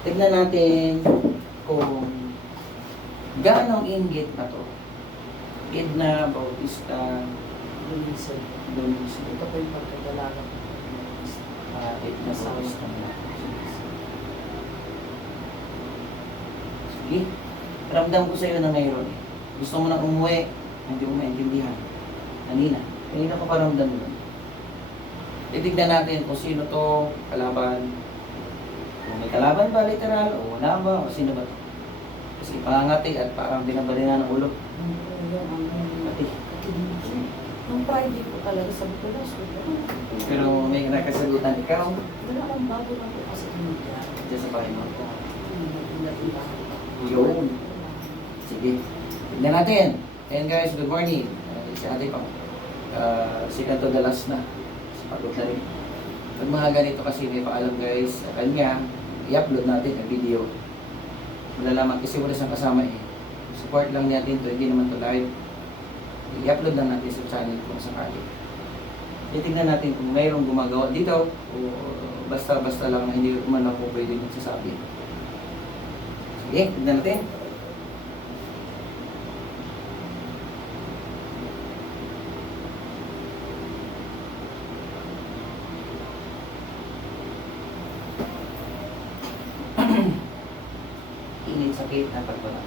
Tignan natin kung gaano inggit na to. Edna, Bautista, Lumisan. Lunis, Ito po yung pagkadalaga. uh, Edna, Bautista na. Sige. Ramdam ko sa'yo na ngayon. eh. Gusto mo nang umuwi, hindi mo maintindihan. Kanina. Kanina ko paramdam yun. Titignan natin kung sino to, kalaban. May kalaban ba, literal, o wala ba, o sino ba. Kasi pangangati at parang binabalina ng ulo. Pati. Nung Friday po talaga sabi ko lang, Pero may nakasagutan ikaw, wala akong bago lang po kasi kinigya. dyan sa bahay mo. Yun. Sige. Tignan natin. Ayan guys, good morning. Uh, si ate pa. Uh, si Kanto Dalas na. Pagod na rin. Pag mga ganito kasi may paalam guys sa kanya, i-upload natin ang video. Malalaman kasi wala siyang kasama eh. Support lang natin to, hindi naman to live. I-upload lang natin sa channel kung sakali. Titignan natin kung mayroong gumagawa dito o basta-basta lang na hindi man ako pwede magsasabi. Sige, tignan natin. Init sakit na pagwala.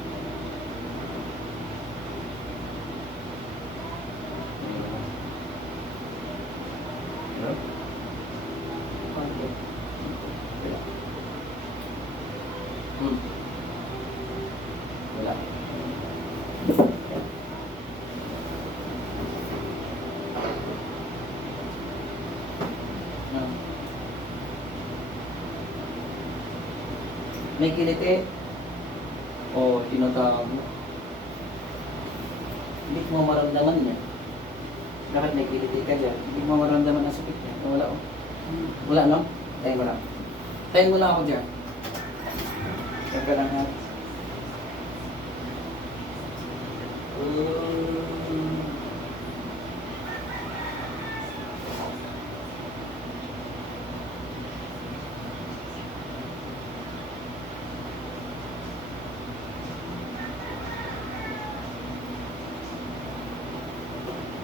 Hello? Konti. Wala. Hmm. Wala. Hmm. May kiliti o tinatawag mo. Hindi mo maramdaman niya. Bakit may kiliti ka dyan? Hindi mo maramdaman ang sakit niya. Wala oh. Wala, no? Tayo mo lang. Tayo mo lang ako dyan. Diyan ka lang ha. Um,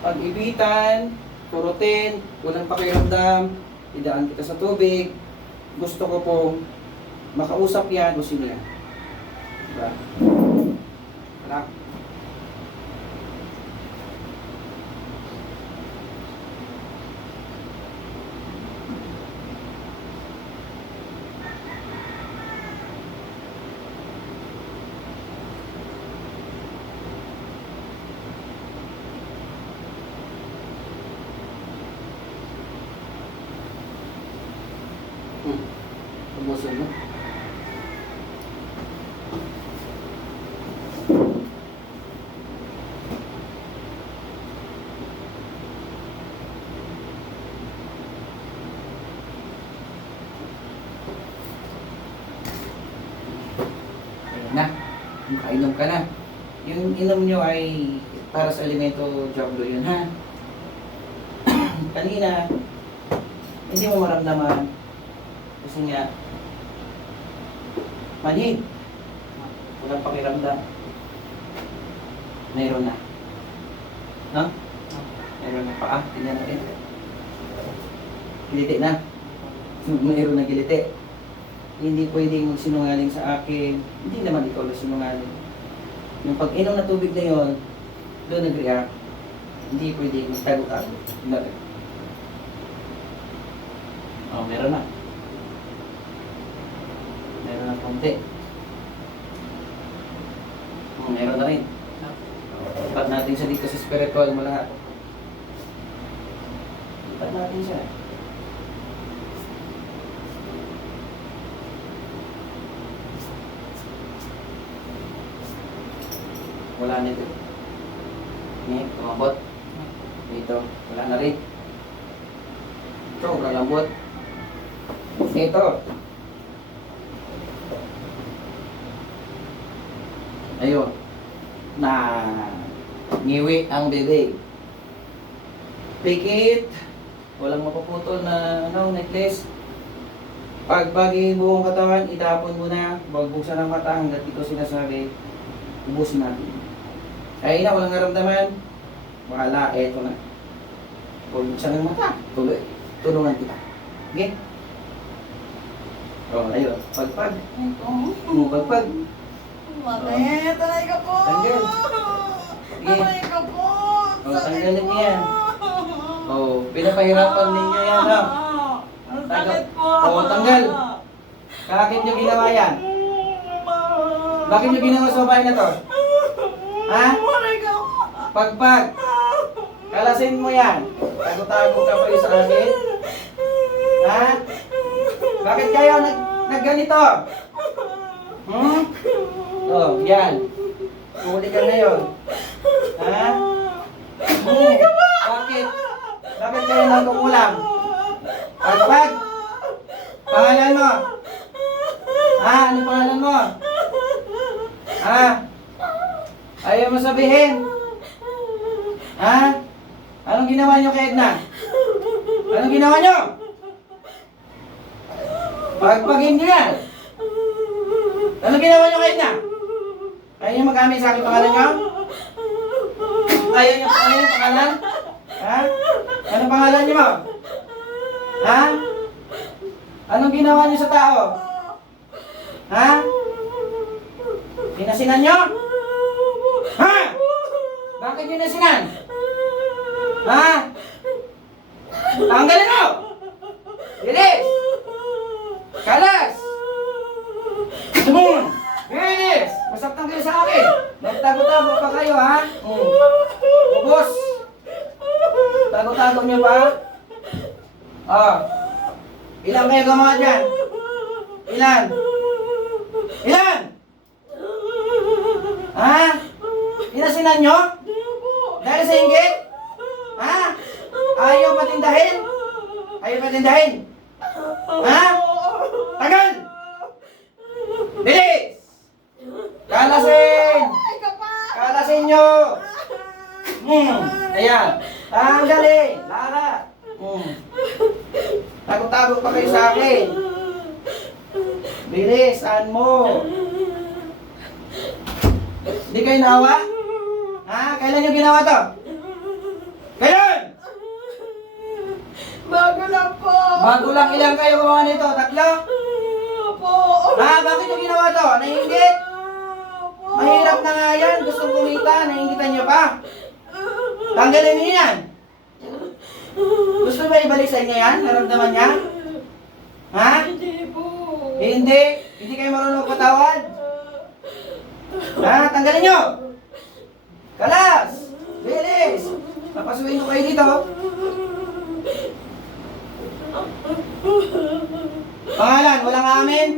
Pag-ibitan, kurutin, walang pakiramdam, idaan kita sa tubig. Gusto ko pong makausap yan o sino yan. Diba? Wala. Hmm. Tumusin mo. Ayun na. Makainom ka na. Yung inom nyo ay para sa alimento jablo yun ha. Kanina, hindi mo maramdaman kasi nga, manhid. Walang pakiramdam. Mayroon na. No? Mayroon na paa. Tingnan natin. Kiliti na. Mayroon na kiliti. Hindi pwedeng magsinungaling sa akin. Hindi naman ikaw na sinungaling. Yung pag-inom na tubig na yon, doon nag-react. Hindi pwedeng magtago-tago. Oh, meron na. Meron na konti. Oh, meron na rin. Ipat natin siya dito sa spiritual mo lahat. Ipat natin siya. Wala nito. Ni, tumabot. Dito, wala na rin. Ito, wala lambot. Ito. Ayun. Na ngiwi ang bibig. Pikit. Walang mapuputol na ano, necklace. Pagbagi buong katawan, itapon mo na, bagbuksan ng mata hanggat ito sinasabi, ubusin natin. Kaya ina, walang naramdaman, wala, eto na. Pagbuksan ng mata, tuloy, tulungan kita. Okay? Oh, ayun, pagpag. Oh, pagpag. Mate, taray ka po! Tanggal. Taray ka po! Oh, tanggalin mo yan. Oh, pinapahirapan ninyo yan, ha? Ang sakit po! Oo, tanggal. Bakit nyo ginawa yan? Bakit nyo ginawa sa bahay na to? Ha? Po! Pagpag. Kalasin mo yan. Tago-tago ka pa sa akin. Ha? Bakit kayo nag nagganito? Hmm? Oh, yan. Huli ka ngayon. Ha? Hmm. Bakit? Bakit kayo nagkukulang? Pagpag. Pangalan mo? Ha? Ano pangalan mo? Ha? Ayaw mo sabihin? Ha? Anong ginawa nyo kay Edna? Anong ginawa nyo? Pagpagin nyo yan. Anong ginawa nyo kay Edna? Ayaw nyo magamit sa aking pangalan nyo? Ayaw nyo ano yung pangalan? Ha? Anong pangalan nyo mo? Ha? Anong ginawa nyo sa tao? Ha? Sinasinan nyo? Ha? Bakit nyo nasinan? Ha? Tanggalin mo! Bilis! Kalas! Tumon! Bilis! Masaktan kayo sa akin! Nagtago-tago pa kayo, ha? Mm. Ubos! Tago-tago nyo pa? Oh. Ilan kayo gumawa dyan? Ilan? Ilan? Ha? Inasinan nyo? Dahil sa inggit? Ha? Ayaw patindahin? Ayaw patindahin? Ha? Tagal! Bilis! Kalasin! Kalasin nyo! Hmm, ayan. Tanggalin! Lala! Hmm. Tago-tago pa kayo sa akin. Bilis, saan mo? Hindi kayo nawa? Kailan nyo ginawa to? Kailan? Bago lang po! Bago lang ilang kayo gumawa nito? Tatlo? Po! Ha? Bakit nyo ginawa to? Nahingit? Po! Mahirap na nga yan. Gustong kumita. Nahingitan nyo pa. Tanggalin niyo yan. Gusto ba ibalik sa inyo yan? Naramdaman niya? Ha? Hindi po! Hindi. Hindi kayo marunong patawad. Ha? Tanggalin nyo. Kalas. Bilis. Papasuin ko kayo dito. Pangalan, walang amin.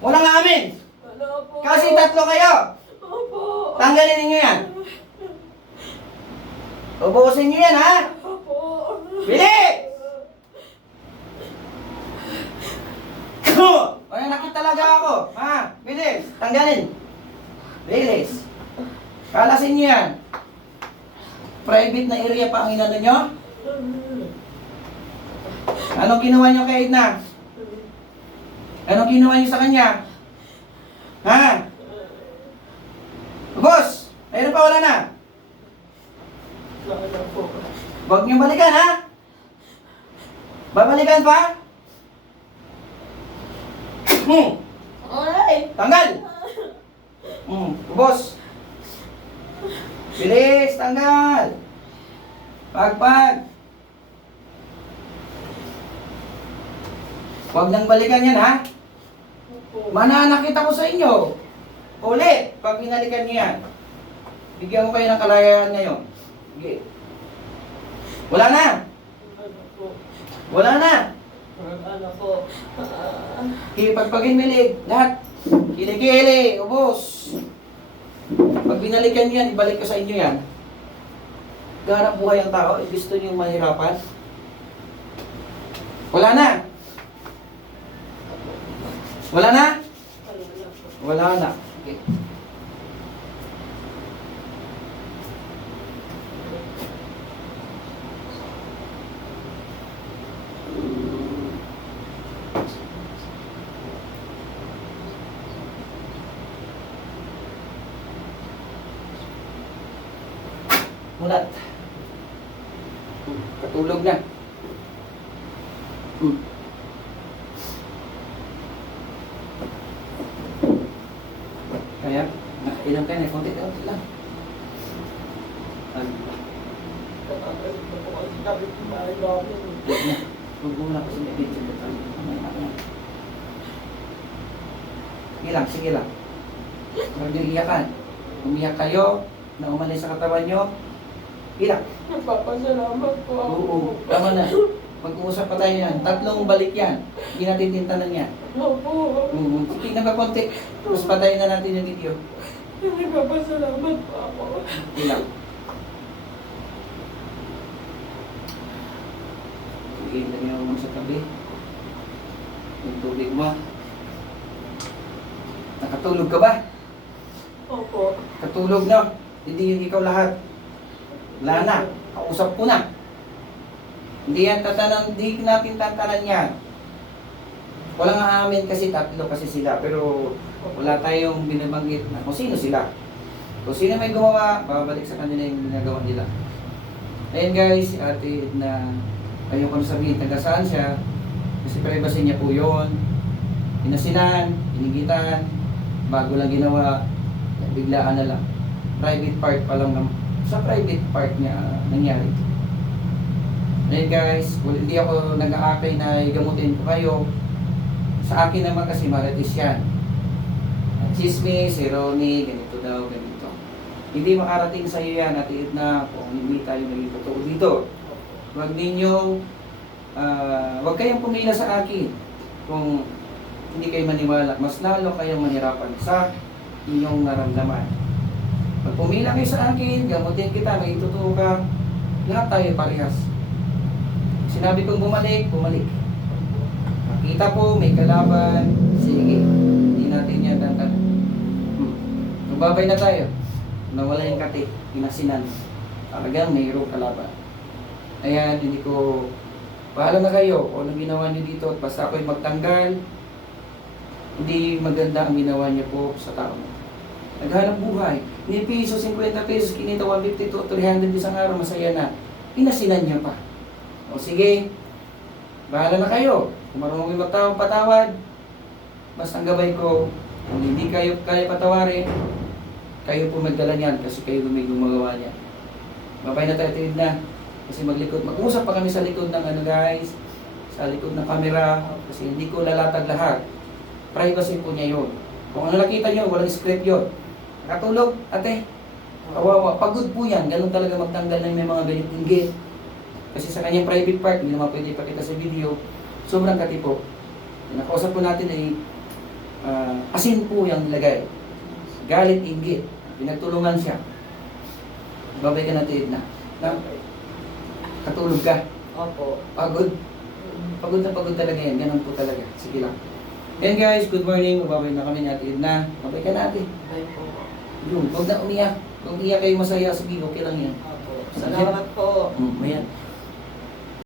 Walang amin. Wala po! Kasi tatlo kayo. Opo! Tanggalin ninyo yan. Ubusin nyo yan, ha? Opo! Bilis! O, nakita talaga ako. Ha? Bilis. Tanggalin. Bilis. Kalasin nyo yan. Private na area pa ang inano nyo? Anong ginawa nyo kay Edna? Anong ginawa nyo sa kanya? Ha? Boss! Ayun pa, wala na. Huwag niyong balikan, ha? Babalikan pa? Hmm, Alright! tanggal! Hmm, ubos. Bilis, tanggal. Pagpag. Huwag nang balikan yan, ha? Mananakita ko sa inyo. Uli, pag binalikan niyo yan. Bigyan ko kayo ng kalayaan ngayon. Sige. Wala na. Wala na. Ano po? Ah, Ipagpagin milig, lahat. Kilikili, ubos. Pag binalikan niyo yan, ibalik ko sa inyo yan. Ganap buhay ang tao, eh, gusto niyo mahirapan. Wala na. Wala na? Wala na. Okay. Mulat. Hmm, Katulog na. Hmm. Kaya, nakainom ka na, konti konti lang. Ano? Huwag na. Huwag muna kasi may video na na. Sige lang, sige lang. Huwag niyo iyakan. Umiyak kayo na umalis sa katawan nyo. Iyak. Nagpapasalamat po ako. Oo, tama na. Mag-uusap pa tayo yan. Tatlong balik yan. Hindi natin tintanan yan. Opo. Mm, tingnan ka konti. Tapos patayin na natin yung video. Nagpapasalamat po ako. Ilang. Sige, lagyan mo sa tabi. Yung tubig mo. Nakatulog ka ba? Opo. Katulog na. Hindi yun ikaw lahat. Wala na. Kausap ko na. Hindi yan tatanan, hindi natin tatanan yan. Walang aamin kasi tatlo kasi sila. Pero wala tayong binabanggit na kung sino sila. Kung sino may gumawa, babalik sa kanila yung ginagawa nila. Ayun guys, si ate na ayaw ko na sabihin taga saan siya. Kasi privacy niya po yun. Inasinan, inigitan, bago lang ginawa, biglaan na lang. Private part pa lang nam- sa private part niya nangyari. Ayun guys, well, hindi ako nag-aakay na igamutin ko kayo. Sa akin naman kasi maritis yan. Chismis, si Ronnie, ganito daw, ganito. Hindi makarating sa iyo yan at na kung hindi tayo naging totoo dito. Huwag ninyong, ah, huwag kayong pumila sa akin kung hindi kayo maniwala. Mas lalo kayong manirapan sa inyong naramdaman. Pag pumila kayo sa akin, gamutin kita, may totoo ka, lahat tayo parehas. Sinabi kong bumalik, bumalik. Makita po, may kalaban, sige, hindi natin yan tantan. Magbabay na tayo. Nawala yung kati, pinasinan. Talagang mayroong kalaban. Ayan, hindi ko, bahala na kayo kung anong ginawa niyo dito. At basta ako'y magtanggal, hindi maganda ang ginawa niyo po sa tao. Naghanap buhay. Ni piso, 50 pesos, kinita 150 to 300 isang araw, masaya na. Pinasinan niya pa. O sige, bahala na kayo. Kung marunong kayo magtawag, patawad. Basta ang gabay ko, kung hindi kayo kaya patawarin, kayo po magdala niyan kasi kayo may gumagawa niya. Babay na tayo, tinid na. Kasi maglikod, mag-usap pa kami sa likod ng ano guys, sa likod ng camera, kasi hindi ko lalatag lahat. Privacy po niya yun. Kung ano nakita niyo, walang script yun. Nakatulog, ate, kawawa. Pagod po yan, ganun talaga magtanggal ng may mga ganit inggit. Kasi sa kanyang private part, hindi naman pwede ipakita sa video, sobrang katipo. Nakausap po natin ay ah, asin po yung nilagay. Galit, inggit. Pinagtulungan siya. Babay ka natin na. na katulog ka. Opo. Pagod. Pagod na pagod talaga yan. Ganun po talaga. Sige lang. Then guys, good morning. Mababay na kami natin na. Babay ka natin. Bye po. Huwag na umiyak. Kung iyak kayo masaya, sige, okay lang yan. Opo. Salamat po. Mm.